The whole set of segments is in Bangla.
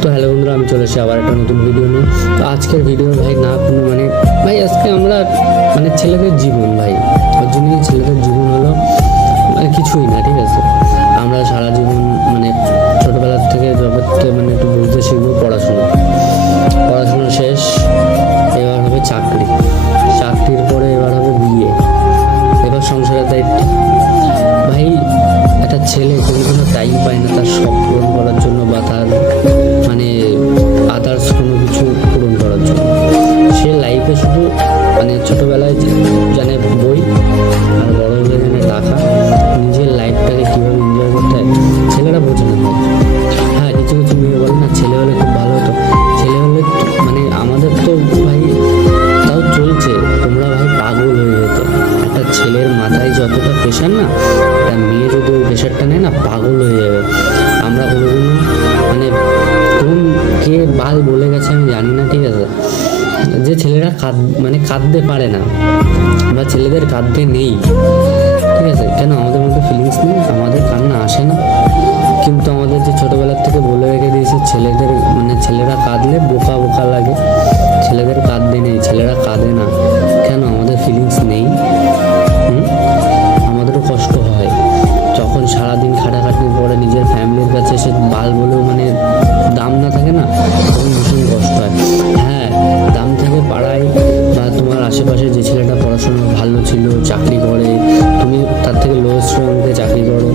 তো হ্যালো বন্ধুরা, আমি চলে এসেছি আবার একটা নতুন ভিডিও নিয়ে। তো আজকের ভিডিও ভাই না কোনো ভাই আজকে আমরা ছেলেদের জীবন ভাই, ওর জন্যই ছেলেদের জীবন হলো কিছুই না, ঠিক আছে। আমরা সারা জীবন ছোটোবেলার থেকে ব্যাপারটা একটু বুঝতে শিখবো। পড়াশোনা শেষ, এবার হবে চাকরির পরে এবার হবে বিয়ে, এবার সংসারের দায়িত্ব। ভাই একটা ছেলে কোনো টাইম পায় না তার শখ পূরণ করার জন্য বা তার আদার্স কোনো কিছু পূরণ করার জন্য। সে লাইফে শুধু ছোটোবেলায় জানে বই, আর বড় হলে জানে টাকা। নিজের লাইফটাকে কীভাবে এনজয় করতে হয় ছেলেরা বোঝে না ভাই। হ্যাঁ, কিছু কিছু মেয়ে বলে না ছেলে হলে খুব ভালো হতো, ছেলে হলে আমাদের তো ভাই তাও চলছে, তোমরা ভাই পাগল হয়ে যেত। একটা ছেলের মাথায় যতটা প্রেশার না, একটা মেয়ে যদি ওই প্রেশারটা নেয় না, পাগল হয়ে যাবে। আমরা কোনোদিনও কোন কে বাল বলে গেছে আমি জানি না, ঠিক আছে, যে ছেলেরা কাঁদতে পারে না বা ছেলেদের কাঁদতে নেই, ঠিক আছে। কেন আমাদের মধ্যে ফিলিংস নেই, আমাদের কান্না আসে না? কিন্তু আমাদের যে ছোটোবেলার থেকে বলে রেখে দিয়েছে ছেলেদের ছেলেরা কাঁদলে বোকা বোকা লাগে, ছেলেদের কাঁদতে নেই, ছেলেরা কাঁদে না। কেন আমাদের ফিলিংস নেই? আমাদেরও কষ্ট হয় যখন সারাদিন খাটাখাটির পরে নিজের ফ্যামিলির কাছে এসে বাল বলেও দাম না থাকে না, তখন ভীষণ কষ্ট হয়। হ্যাঁ, দাম থেকে পাড়ায় বা তোমার আশেপাশে যে ছেলেটা পড়াশোনা ভালো ছিল, চাকরি করে, তুমি তার থেকে লোয়েস্ট র্যাঙ্কে চাকরি করো,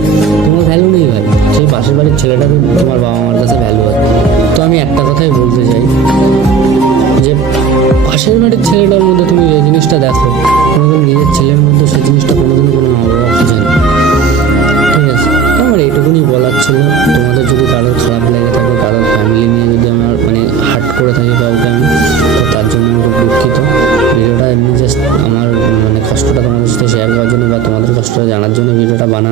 তোমার ভ্যালু নেই ভাই। সেই পাশের বাড়ির ছেলেটারও তোমার বাবা মার কাছে ভ্যালু আছে। তো আমি একটা কথাই বলতে চাই যে পাশের বাড়ির ছেলেটার মধ্যে তুমি এই জিনিসটা দেখো, কোনোদিন নিজের ছেলের মধ্যে সেই জিনিসটা কোনোদিনও কোনো মা বাবা খুঁজে না, ঠিক আছে। তো আমার এইটুকুনি বলার ছিল। তোমাদের যদি কারোর খারাপ লেগে থাকে, কারোর ফ্যামিলি নিয়ে যদি আমার হার্ট করে থাকি কাউকে আমি, তো তার জন্য আমি খুব দুঃখিত। ভিডিওটা এমনি জাস্ট আমার কষ্টটা তোমাদের সাথে শেয়ার করার জন্য বা তোমাদের কষ্টটা জানার জন্য ভিডিওটা বানানো।